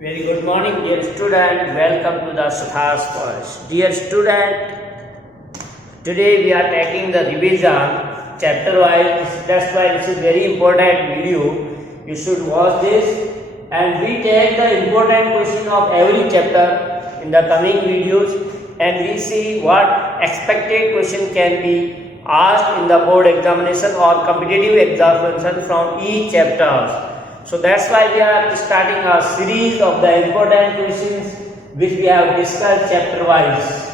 Very good morning, dear student. Welcome to the Sutha's course. Dear student, today we are taking the revision chapter wise. That's why this is very important video. You should watch this, and we take the important question of every chapter in the coming videos, and we see what expected question can be asked in the board examination or competitive examination from each chapter. So that's why we are starting a series of the important questions which we have discussed chapter wise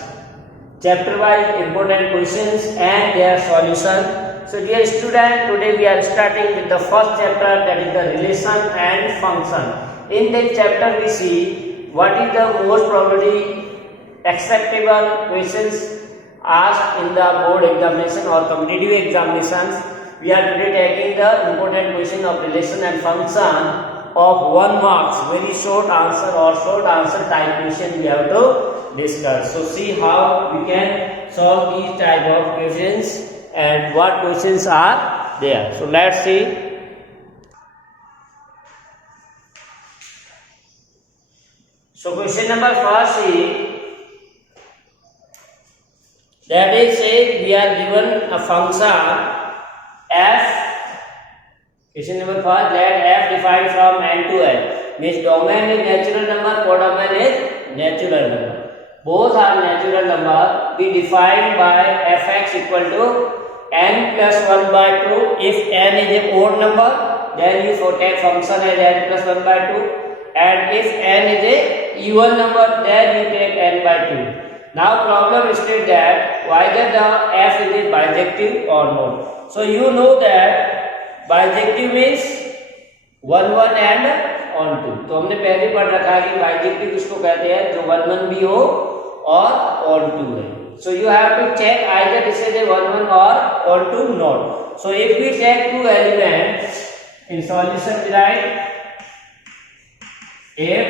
important questions and their solution. So dear student, today we are starting with the first chapter, that is the relation and function. In this chapter we see what is the most probably acceptable questions asked in the board examination or competitive examinations. We are today taking the important question of relation and function of 1 marks, very short answer or short answer type question we have to discuss. So see how we can solve these type of questions and what questions are there. So let's see. So question number first is, that is said we are given a function f. Question number first, let f defined from n to n, means domain is natural number, codomain is natural number. Both are natural number. Be defined by fx equal to n plus 1 by 2. If n is a odd number, then you take function as n plus 1 by 2, and if n is a even number, then you take n by 2. Now problem states that whether the f is bijective or not. So you know that bijective means 1 1 and on 2. तो हमने पहले पढ़ रखा है कि bijective किसको कहते हैं, जो 1 1 भी हो और on 2 है. So you have to check either this is a 1 1 or on 2 not. So if we take two elements in solution, we write if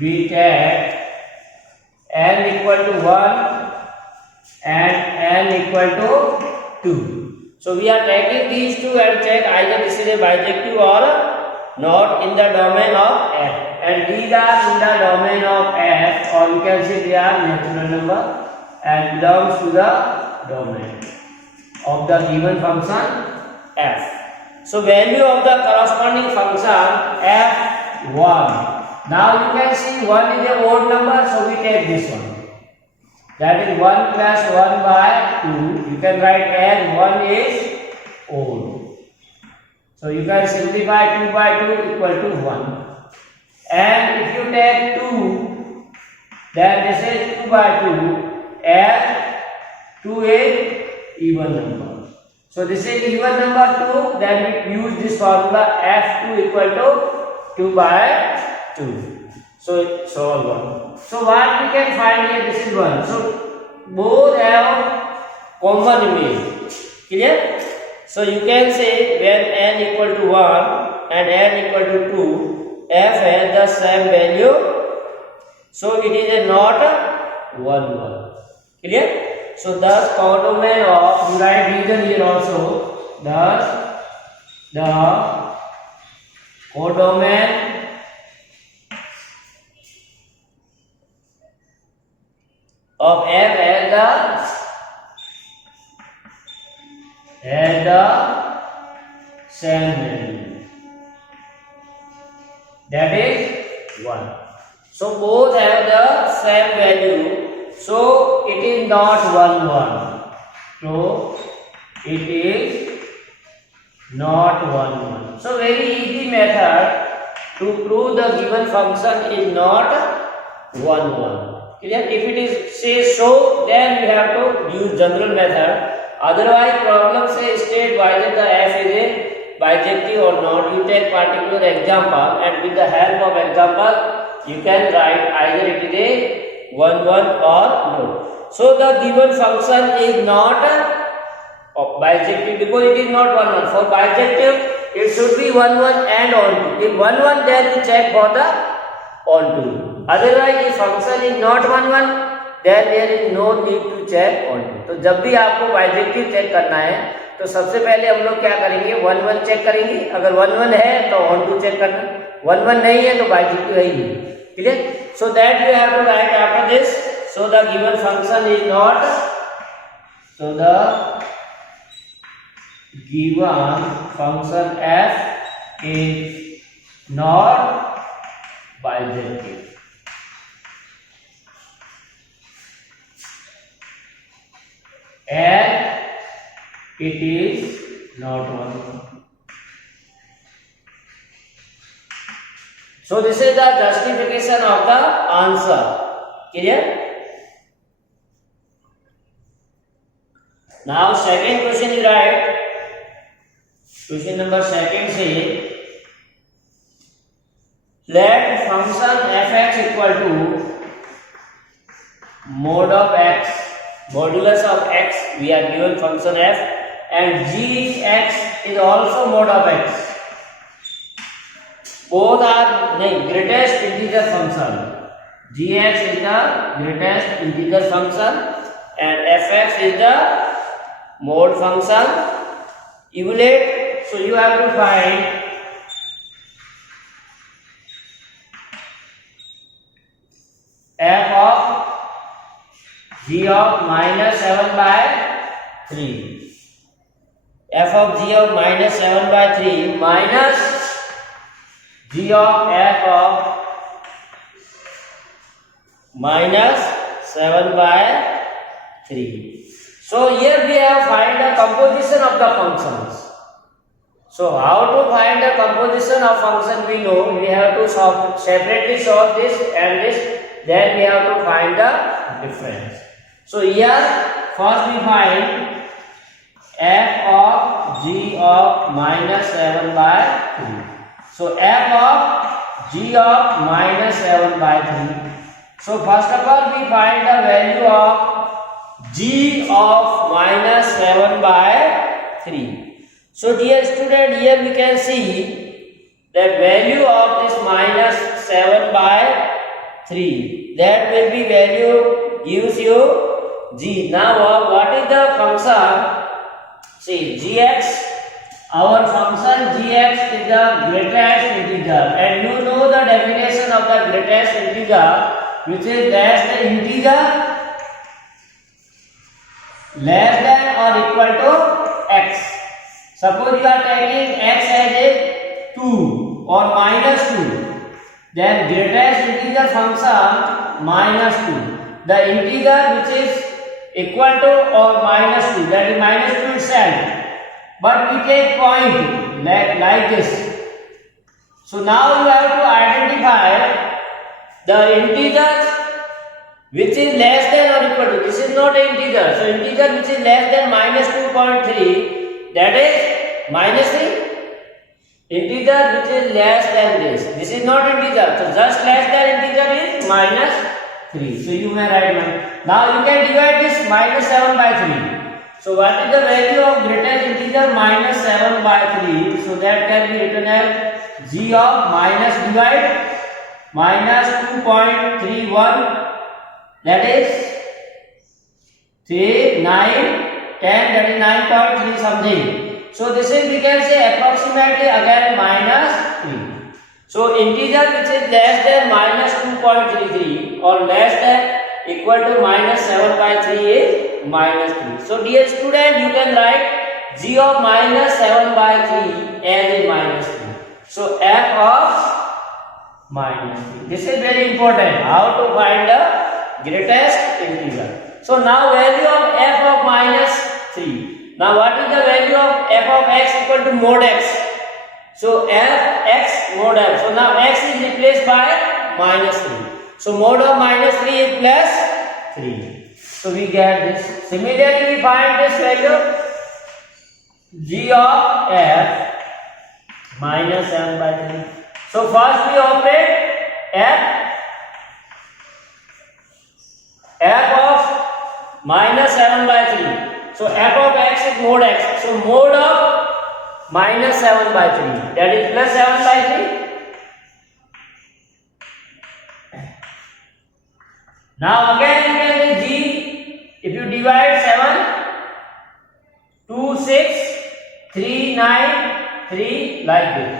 we take n equal to 1 and n equal to 2. So we are taking these two and check either this is a bijective or not in the domain of f, and these are in the domain of f, or you can say they are natural number and belongs to the domain of the given function f. So value of the corresponding function f1. Now you can see 1 is a odd number, so we take this one. That is 1 plus 1 by 2. You can write as 1 is odd. So you can simplify 2 by 2 equal to 1. And if you take 2, then this is 2 by 2, and 2 is even number. So this is even number 2, then we use this formula f2 equal to 2 by 2. So solve 1. So what we can find here, this is 1. So both have common image. Clear? So you can say when n equal to 1 and n equal to 2, f has the same value. So it is a not 1 1. Clear? So thus codomain of, you write reason here also, thus the codomain of f has the same value, that is 1. So both have the same value, so it is not 1 1. So it is not 1 1. So very easy method to prove the given function is not 1 1. If it is say so, then we have to use general method. Otherwise problem say state whether the f is a bijective or not. You take particular example, and with the help of example you can write either it is a 1 1 or no. So the given function is not bijective because it is not 1 1. For bijective it should be 1 1 and on 2. If 1 1, then you check for the on 2. Otherwise if function is not 1 1, then there is no need to check on 2. तो जब भी आपको bijective check करना है तो सबसे पहले हम लोग क्या करेंगे, 1 1 चेक करेंगे. अगर 1 1 है तो on 2 चेक करना. 1 1 नहीं है तो बाइजेक्टिव है ही नहीं. Clear? So that you have to write after this. So the given function is not. So the given function f is not bijective. And it is not one. So this is the justification of the answer. Clear? Now second question is right. Question number second says, let function fx equal to mod of x, modulus of x, we are given function f, and gx is also mod of x. Both are greatest integer function. Gx is the greatest integer function and fx is the mod function. Evaluate. So you have to find f of g of minus 7 by 3. F of g of minus 7 by 3 minus g of f of minus 7 by 3. So here we have find the composition of the functions. So how to find the composition of function we know. We have to separately solve this and this. Then we have to find the difference. So here first we find f of g of minus 7 by 3. So f of g of minus 7 by 3. So first of all we find the value of g of minus 7 by 3. So dear student, here we can see that value of this minus 7 by 3. That will be value gives you g. Now what is the function? See, gx, our function gx is the greatest integer, and you know the definition of the greatest integer, which is less than integer less than or equal to x. Suppose you are taking x as a 2 or minus 2, then greatest integer function minus 2. The integer which is equal to or minus 2, that is minus 2 itself. But we take point like this. So now you have to identify the integers which is less than or equal to. This is not an integer. So integer which is less than minus 2.3, that is minus 3. Integer which is less than this. This is not integer. So just less than integer is minus 3. So you may write now you can divide this minus 7 by 3. So what is the value of greatest integer minus 7 by 3? So that can be written as g of minus divide minus 2.31, that is 3, 9, 10, that is 9.3 something. So this is, we can say approximately again minus 3. So integer which is less than minus 2.33 or less than equal to minus 7 by 3 is minus 3. So dear student, you can write g of minus 7 by 3 as a minus 3. So f of minus 3. This is very important. How to find the greatest integer. So now value of f of minus 3. Now what is the value of f of x equal to mod x? So f x mod x. So now x is replaced by minus 3. So mod of minus 3 is plus 3. So we get this. Similarly we find this value g of f minus 7 by 3. So first we operate f of minus 7 by 3. So f of x is mod x. So mod of minus 7 by 3, that is plus 7 by 3. Now again you can say g, if you divide 7, 2, 6, 3, 9, 3 like this.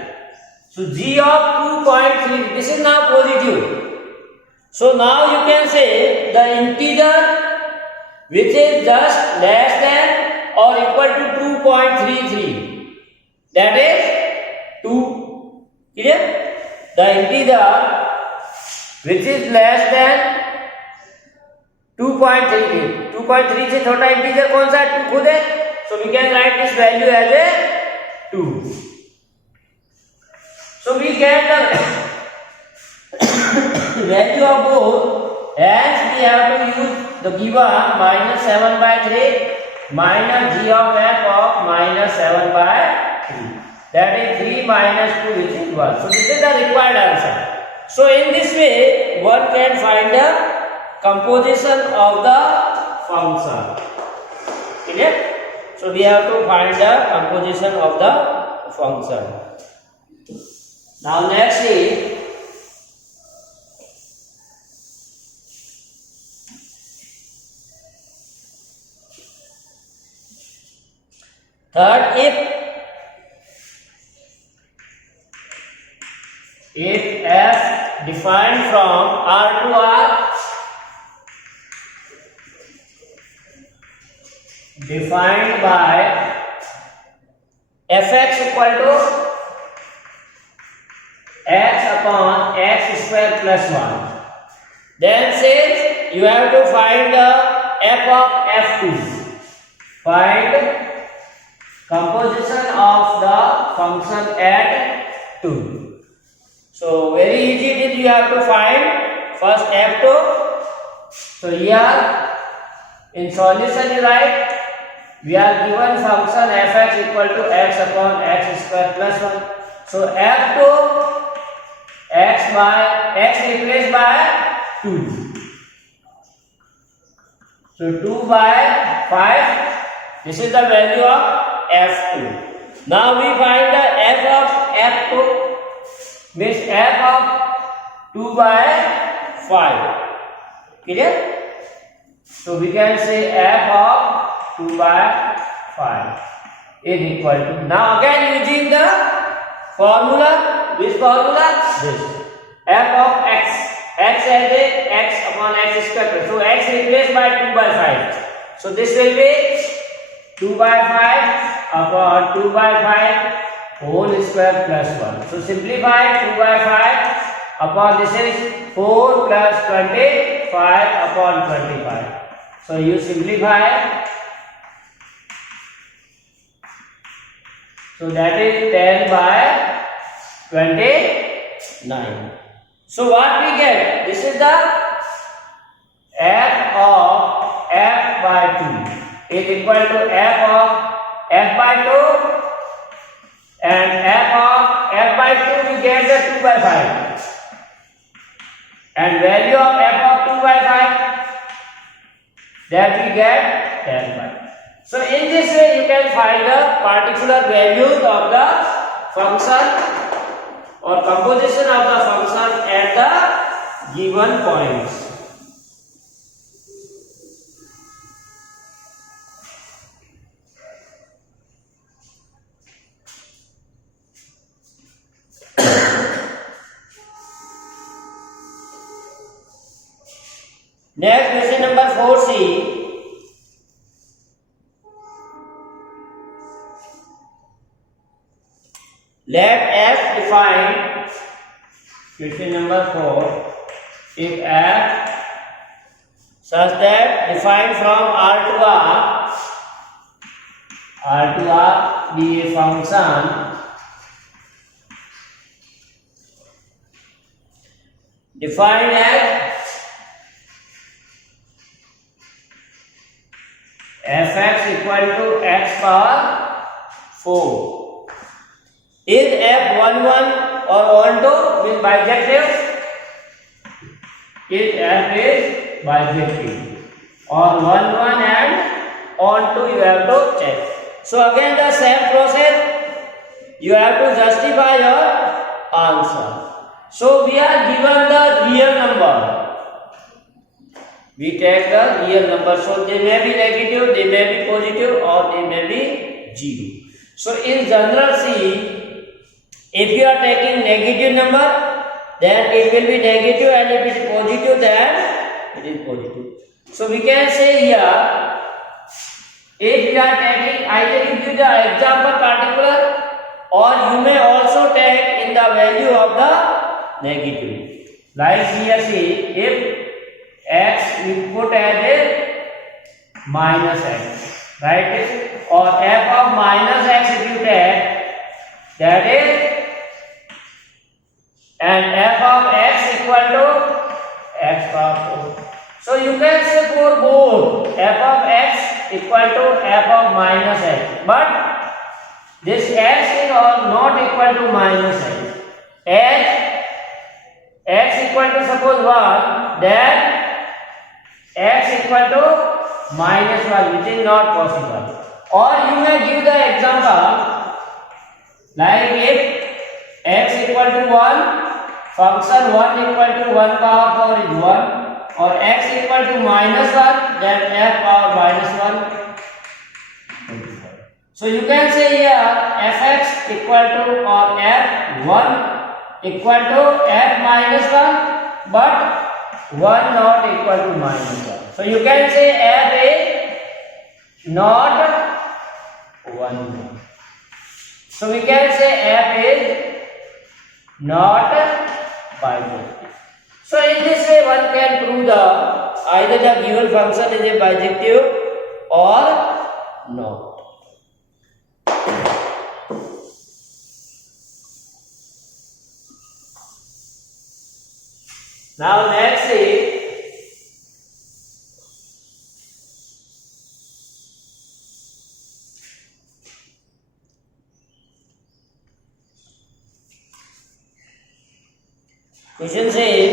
So g of 2.3, this is now positive. So now you can say the integer which is just less than or equal to 2.33, that is 2. Clear? The integer which is less than 2.33, 2.3 से छोटा integer कौन सा है? 2 खुद है. So we can write this value as a 2. So we get the value of both, hence we have to use the given minus 7 by 3 minus g of f of minus 7 by 3. That is 3 minus 2, which is 1. So this is the required answer. So in this way, one can find the composition of the function. Clear? So we have to find the composition of the function. Now next is third, if f defined from R to R, defined by fx equal to x upon x square plus 1, then says you have to find the f of f2. Find composition of the function at 2. So very easy it is, you have to find first f2. So here in solution you write, we are given function fx equal to x upon x square plus 1. So f2 x by x replaced by 2. So 2 by 5. This is the value of f2. Now we find the f of f2, means f of 2 by 5. Clear? So we can say f of 2 by 5 is equal to, now again using the formula, which formula? This f of x, x as a x upon x square, so x replaced by 2 by 5, so this will be 2 by 5 upon 2 by 5 whole square plus 1. So simplify 2 by 5 upon this is 4 plus 25 upon 25. So you simplify, so that is 10 by 29. So what we get? This is the f of f by 2 is equal to f of f by 2, and f of f by 2 we get the 2 by 5, and value of f of 2 by 5, that we get 10 by 5. So in this way you can find the particular values of the function or composition of the function at the given points. Next, question number 4c. Let f define, question number 4, if f such that defined from R to R be a function defined as fx equal to x power 4. Is f11 or 12 means bijective? Is f is bijective, or 11 and 12 you have to check. So again the same process, you have to justify your answer. So we are given the real number, we take the real number, so they may be negative, they may be positive, or they may be 0. So in general, see, If you are taking negative number, then it will be negative, and if it is positive, then it is positive. So we can say here, if you are taking, either give you the example particular, or you may also take in the value of the negative. Like here, see, if x we put as a minus x, right? Or f of minus x if you take, that is, and f of x equal to x power 4. So you can say for both f of x equal to f of minus x, but this x is not equal to minus x. X equal to suppose 1, then x equal to minus 1, which is not possible. Or you may give the example like if x equal to 1, function 1 equal to 1 power 4 is 1, or x equal to minus 1, then f power minus 1. So you can say here fx equal to or f1 equal to f minus 1, but 1 not equal to minus 1. So you can say f is not 1. So we can say f is not bijective. So in this way one can prove the either the given function is a bijective or not. Now next is question says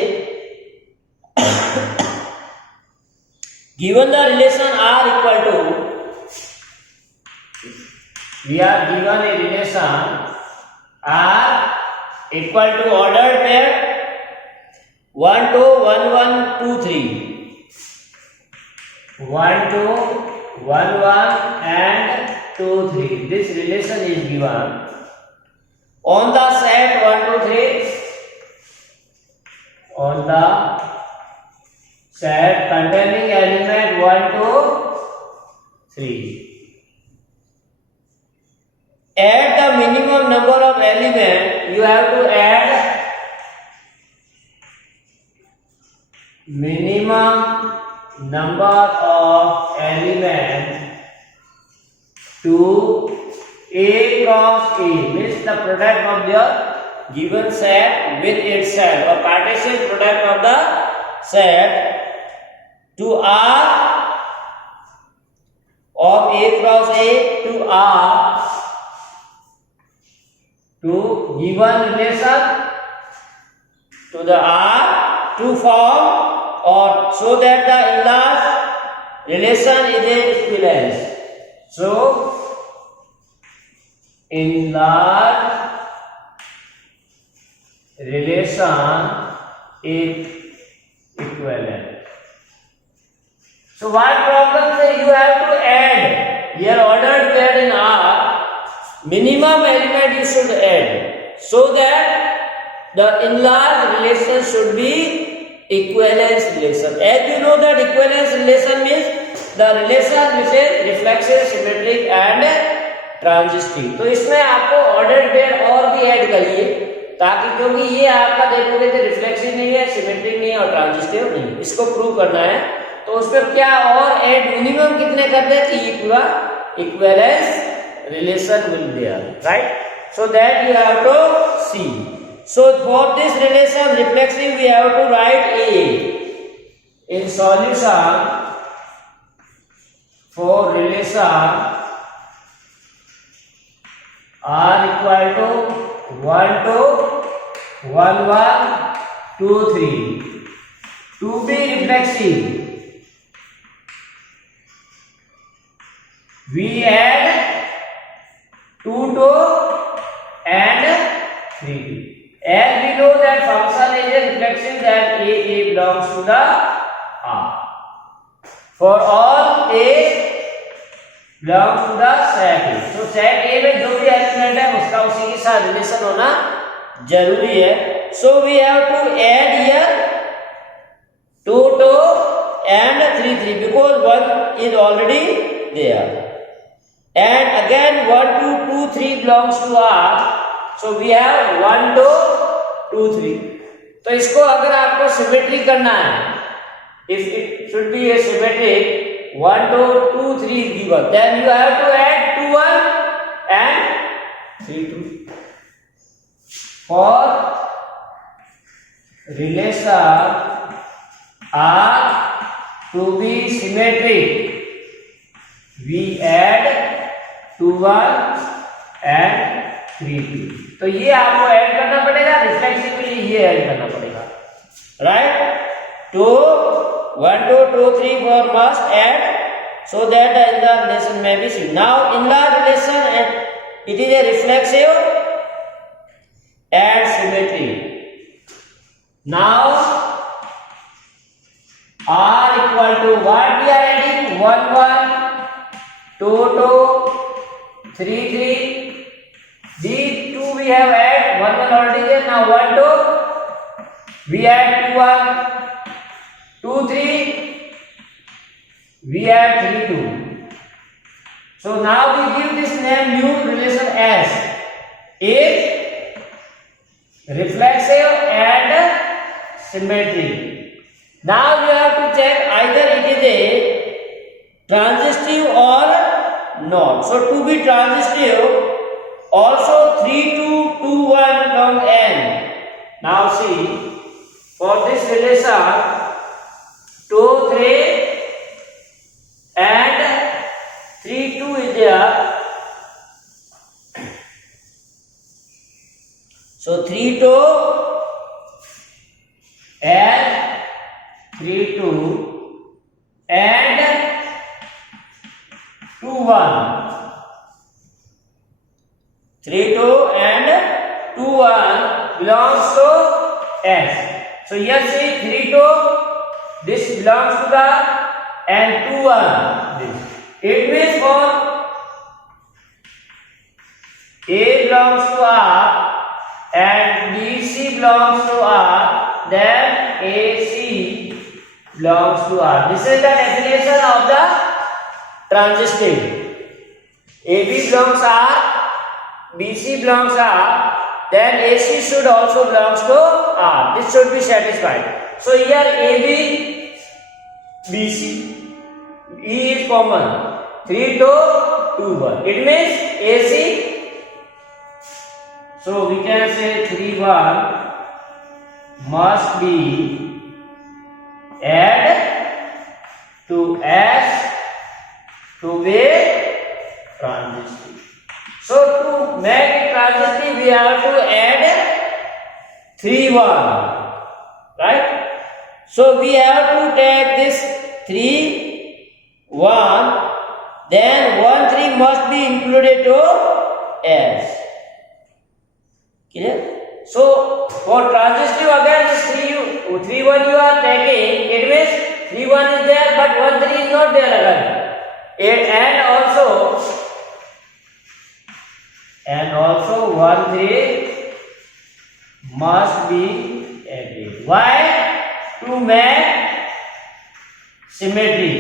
given the relation R equal to, we are given a relation R equal to ordered pair 1 to 1 1 2 3, 1 to 1 1 and 2 3. This relation is given on the set 1 2 3, on the set containing element 1 2 3. Add the minimum number of elements. You have to add minimum number of elements to A cross A, means the product of the given set with itself, or Cartesian product of the set to R of A cross A to R to given relation to the R to form, or so that the enlarged relation is a equivalence. So enlarged relation is equivalent. So what problem say you have to add here ordered pair in R, minimum element you should add, so that the enlarged relation should be equivalence relation. As you know that equivalence relation means the relation which is reflexive, symmetric and transitive. तो इसमें आपको ordered pair और भी add करिए, ताकि क्योंकि ये आपका देखोगे कि रिफ्लेक्सिव नहीं है, सिमेट्रिक नहीं है और ट्रांजिटिव नहीं है, इसको प्रूव करना है, तो उस पर क्या और ऐड मिनिमम कितने कर दे कि ये पूरा equivalence relation will there, right? So that you have to see. So for this relation reflexive we have to write A in solution for relation R equal to 1 to 1 1 2 3. To be reflexive we add 2 to and 3. As we know that function is a reflexive, that A belongs to the R. For all A belongs to the set A. So set A में जो भी element है उसका का उसी के साथ relation होना जरूरी है. So we have to add here 2 2 and 3 3 because 1 is already there, and again 1 2 2 3 belongs to R, so we have 1 2 2 3. तो इसको अगर आपको सिमेट्री करना है, if it should be a symmetric 1 2 2 3 is given, then you have to add 2 1 and 3 2. For relation R to be symmetric, we add 2 1 and 3 2. तो ये आपको add करना पड़ेगा, रिफ्लेक्सिवली ये ऐड करना पड़ेगा, राइट. तो 1 2 2 3 4 must add so that in the relation may be seen. Now in the relation and it is a reflexive and symmetry. Now R equal to what we are adding? 1 1 2 2 3 3. These two we have added, 1 1 already there. Now 1 2 we add 2 1, 2 3 we add 3 2. So now we give this name new relation as is reflexive and symmetry. Now you have to check either it is a transitive or not. So to be transitive, also 3 2 2 1 long n. Now see, for this relation 2 3 and 3 2 is there. So 3 2 and 3 2 and 2 1. 3 2 and 2 1 belongs to S. So here see 3 2, this belongs to the, and 2 1 this. It means for A belongs to R and BC belongs to R, then AC belongs to R. This is the definition of the transitive. AB belongs R, BC belongs R, then AC should also belongs to R. This should be satisfied. So here AB, BC, E is common. 3 2 2 1. It means AC. So we can say 3 1 must be added to S to be transitive. So to make it transitive, we have to add 3 1, right? So we have to take this 3 1, then 1 3 must be included to S. Clear? So for transitive, again this 3 1 you are taking, it means 3 1 is there but 1 3 is not there again. And also 1 3 must be added. Why? To make symmetry.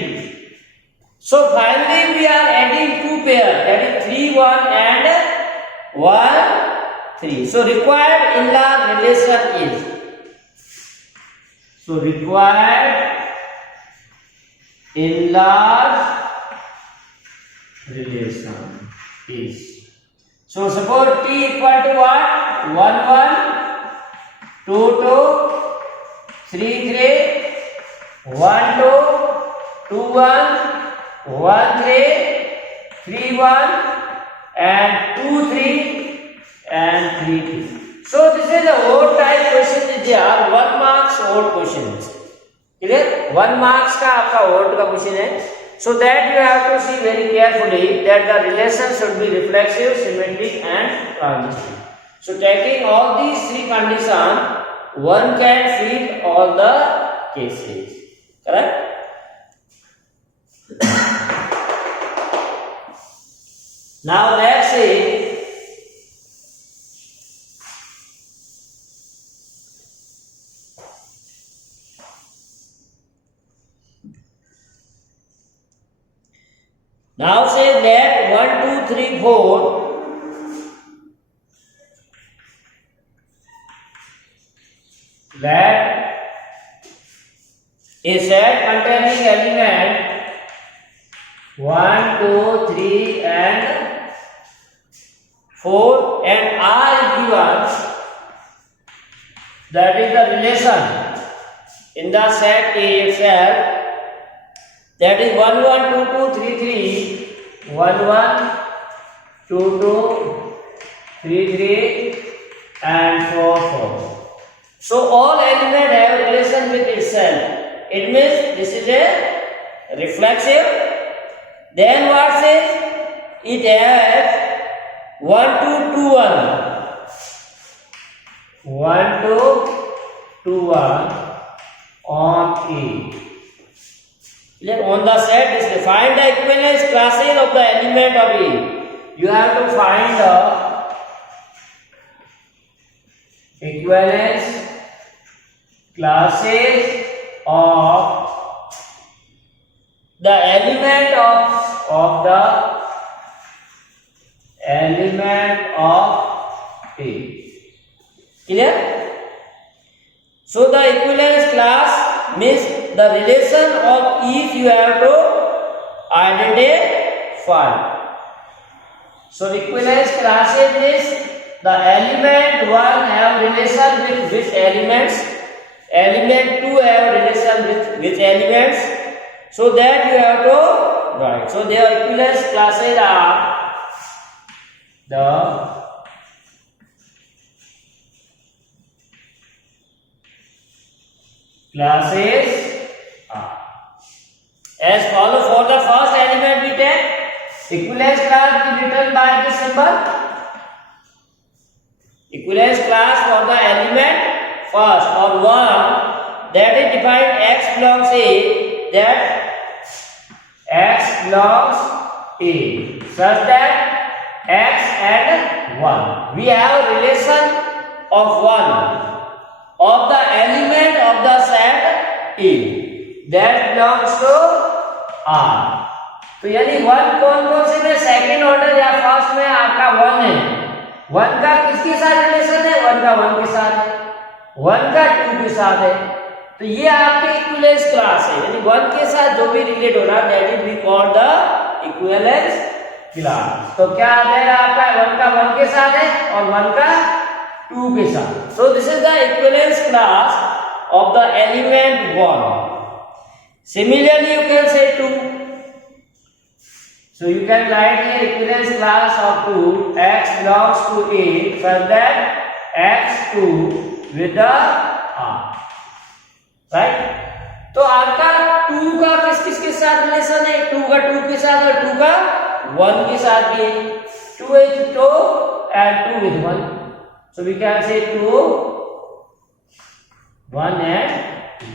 So finally we are adding two pairs, that is 3 1 and 1 3. So required in the relation is. So required in large relation is. So suppose T equal to what? 1 1 2 2 3 3 1 2 2 1 1 3 3 1 and 2 3 and 3 2. So this is a odd type question is there, 1 marks odd questions. Clear? 1 marks का आपका odd का question है. So that you have to see very carefully that the relation should be reflexive, symmetric and transitive. So taking all these three conditions, one can fit all the cases. Correct? Now let's see 2, 3, 4. That a set containing element 1, 2, 3 and 4 and R is given. That is the relation in the set A itself. That is 1, 1, 2, 2, 3, 3, 1, 1, 2, 2, 3, 3 and 4, 4. So all elements have relation with itself. It means this is a reflexive. Then what says? It has 1, 2, 2, 1. 1, 2, 2, 1 on A. On the set is find the equivalence classes of the element of A. You have to find the equivalence classes of the element of A. Clear? So the equivalence class means the relation of each you have to identify. So equivalence classes means the element 1 have relation with which elements, element 2 have relation with which elements, so that you have to write. So their equivalence classes are the classes are as follows. For the first element we take equivalence class is written by this symbol. Equivalence class for the element first or 1 that is defined x belongs A, that x belongs A such that x and 1. We have a relation of 1 of the element of the set A that belongs to R. तो यानी 1 कौन से में second order या first में आपका 1 है. 1 का किसके साथ रिलेशन है? 1 का 1 के साथ है, 1 का 2 के साथ है. तो ये आपके इक्विवेलेंस क्लास है. यानी 1 के साथ जो भी रिलेट हो रहा है that is we call the equivalence class. तो क्या आ जाएगा आपका? 1 का 1 के साथ है और 1 का 2 के साथ. So this is the equivalence class of the element 1. Similarly you can say 2. So you can write here equivalence class of 2, x belongs to A such that x2 with the R. Right? तो आपका 2 का किस के साथ relation है? 2 का 2 के साथ और 2 का 1 के साथ भी है. 2 with 2 and 2 with 1. So we can say 2, 1 and 2.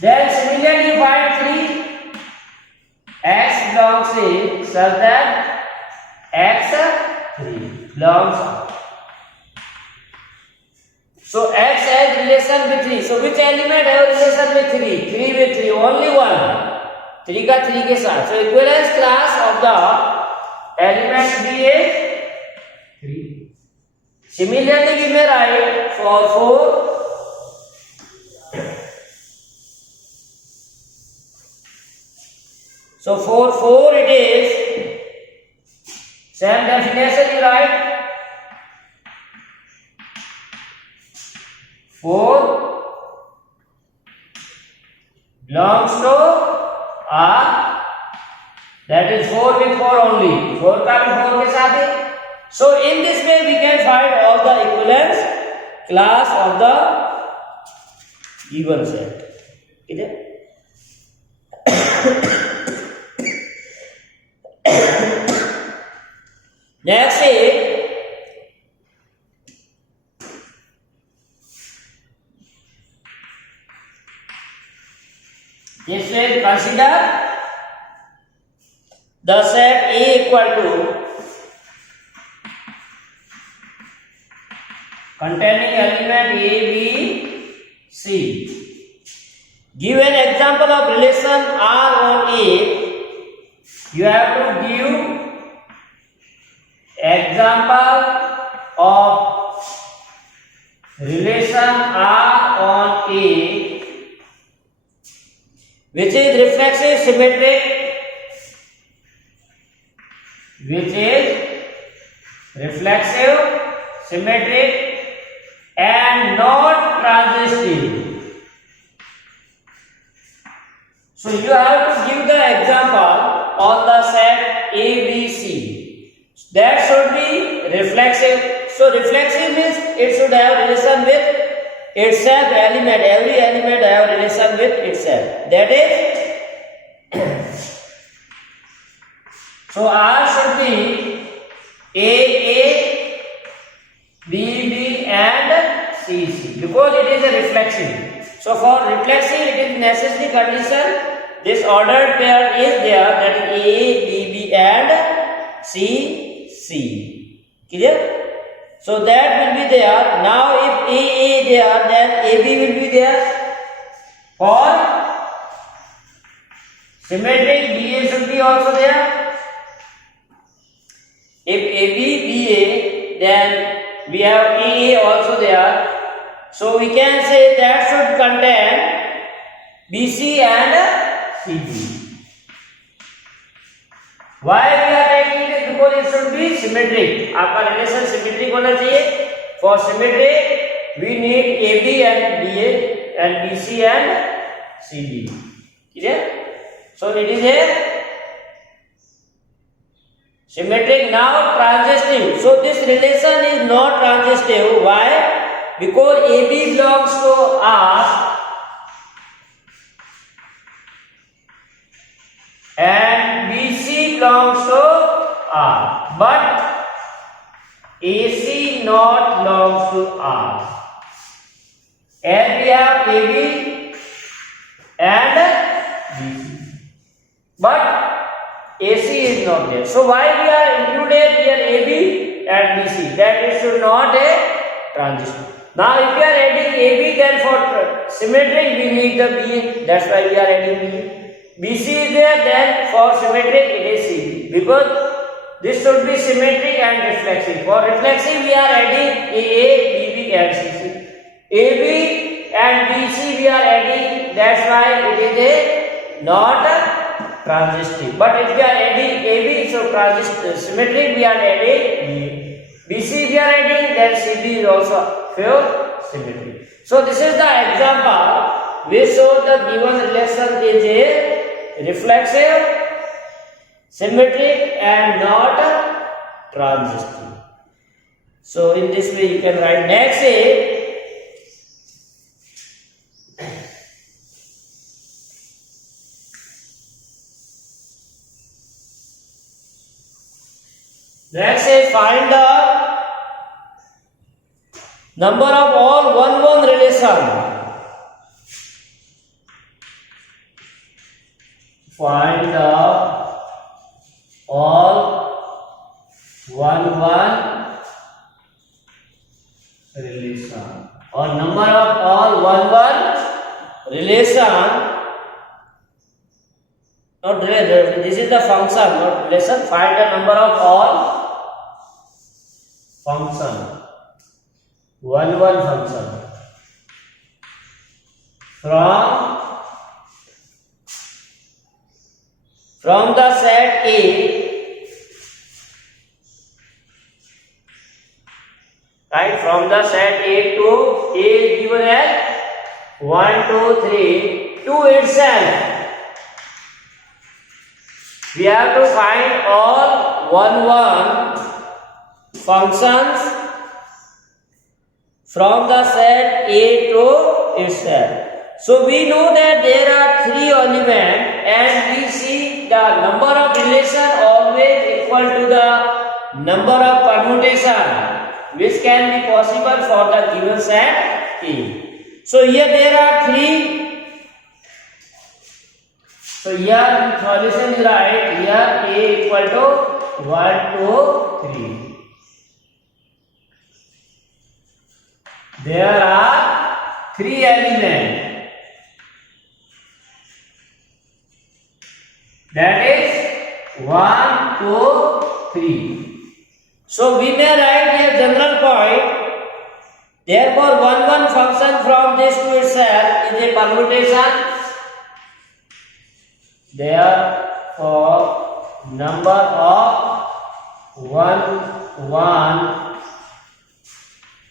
Then similarly find 3. X belongs to A such that x3 belongs to. So x has relation with 3. So which element have relation with 3? 3 with 3, only 1. 3 का 3 के साथ. So equivalence class of the element B is 3. Similarly we may write for 4. So for 4 it is same definition you write. 4 belongs to R. That is 4 with 4 only. 4 का भी 4 के साथ है. So in this way we can find all the equivalence class of the given set. ठीक है? Next is this way consider the set A equal to containing element A, B, C. Give an example of relation R on A. You have to give example of relation R on A which is reflexive symmetric, which is reflexive symmetric and not transitive. So you have to give the example on the set ABC. That should be reflexive. So reflexive means it should have relation with itself element. Every element have relation with itself. That is so R should be A, B, B and C, C because it is a reflexive. So for reflexive it is necessary condition this ordered pair is there, that is A, B, B and C, C. Clear? So that will be there. Now if A there, then AB will be there. For symmetric, BA should be also there. If AB, BA, then we have AA also there. So we can say that should contain BC and CB. Why we are taking this? Because it should be symmetric. आपका relation symmetric होना चाहिए. For symmetric, we need AB and BA and BC and CB. Clear? So it is a symmetric. Now transitive. So this relation is not transitive. Why? Because AB belongs to R and BC belongs to R, but AC not belongs to R. And we have AB and BC, but AC is not there. So why we are included here AB and BC? That it should not a transition. Now if we are adding AB, then for symmetric we need the BA. That's why we are adding BA. BC is there, then for symmetric it is CB, because this should be symmetric and reflexive. For reflexive we are adding AA, BB and CC. AB and BC we are adding, that's why it is a not a transitive. But if we are adding AB, so transitive symmetric we are adding BA. BC we are adding, then CB is also pure symmetric. So this is the example we show the given relation is a reflexive, symmetric and not transitive. So in this way you can write. Next is find the number of all one-one relation. Find the all one-one relation or number of all one-one relation. Not relation. This is the function, not relation. Find the number of all function. One-one function from the set A, right? From the set A to A is given as 1, 2, 3 to itself. We have to find all one-one functions from the set A to itself. So we know that there are three elements and we see the number of relation always equal to the number of permutation which can be possible for the given set A. So here there are three. So here solution is right. Here A equal to 1, 2, 3. There are three elements. That is 1, 2, 3. So we may write a general point. Therefore, one function from this to itself is a permutation. Therefore, number of one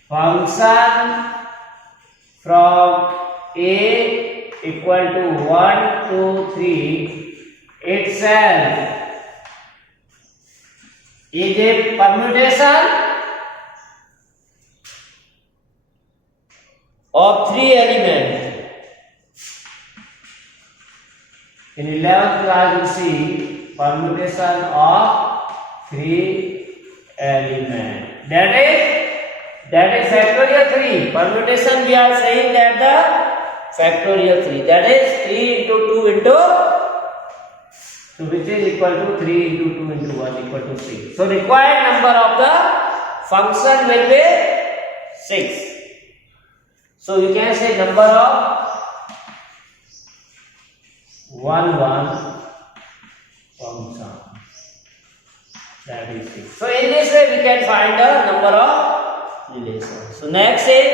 function from A equal to 1, 2, 3 itself is a permutation of 3 elements. In 11th class you see permutation of 3 elements. That is factorial 3. Permutation we are saying that the factorial 3. That is 3 into 2 into, so which is equal to 3 into 2 into 1 equal to 6. So required number of the function will be 6. So you can say number of one function, that is 6. So in this way we can find the number of relations. So next is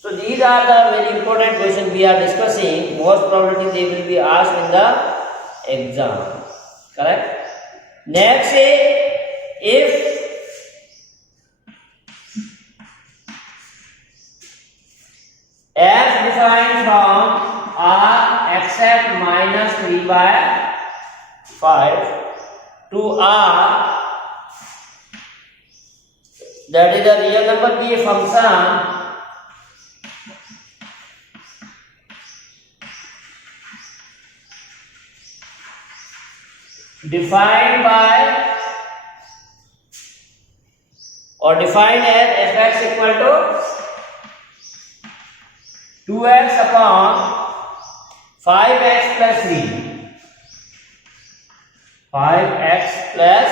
so these are the very important questions we are discussing. Most probably they will be asked in the exam. Correct? Next is if f defined from R except minus 3 by 5 to R, that is the real number be a function defined by or defined as fx equal to 2x upon 5x plus 3. 5x plus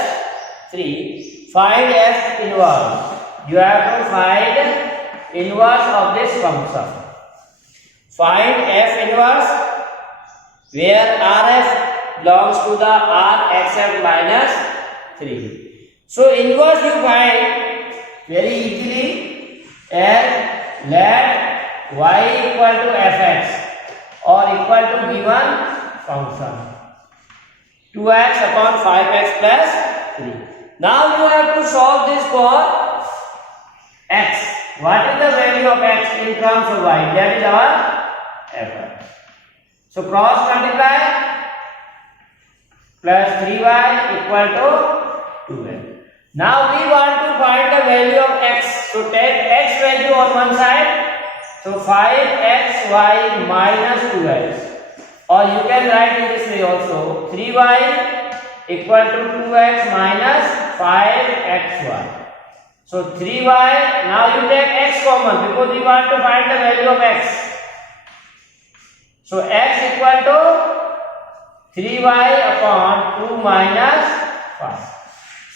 3. Find f inverse. You have to find inverse of this function. Find f inverse where Rf belongs to the R except minus 3. So inverse you find very easily as let y equal to fx or equal to given function 2x upon 5x plus 3. Now you have to solve this for x. What is the value of x in terms of y? That is our f. So cross multiply plus 3y equal to 2x. Now we want to find the value of x. So take x value on one side. So 5xy minus 2x, or you can write in this way also 3y equal to 2x minus 5xy. So 3y, now you take x common because we want to find the value of x. So x equal to 3y upon 2 minus 5.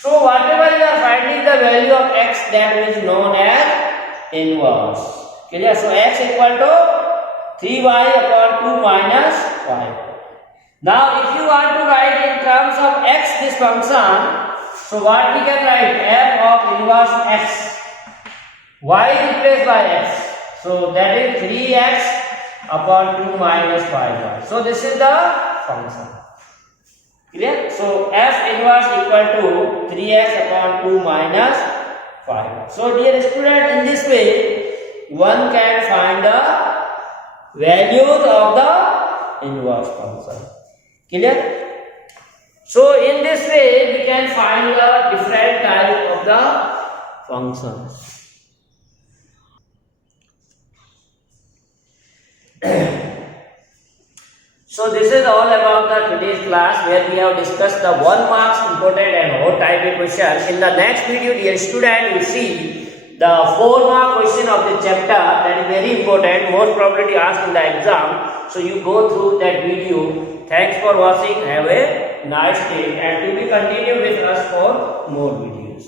So whatever you are finding the value of x, that is known as inverse. Clear? So x equal to 3y upon 2 minus 5. Now if you want to write in terms of x this function, so what we can write? F of inverse x. Y is replaced by x. So that is 3x upon 2 minus 5y. So this is the function. Clear? So f inverse equal to 3x upon 2 minus 5. So dear student, in this way one can find the values of the inverse function. Clear? So in this way we can find the different type of the functions. So this is all about the today's class, where we have discussed the 1 marks important and what type of question. In the next video, dear student, you see the 4 mark question of the chapter, that is very important, most probably asked in the exam. So you go through that video. Thanks for watching. Have a nice day, and to be continued with us for more videos.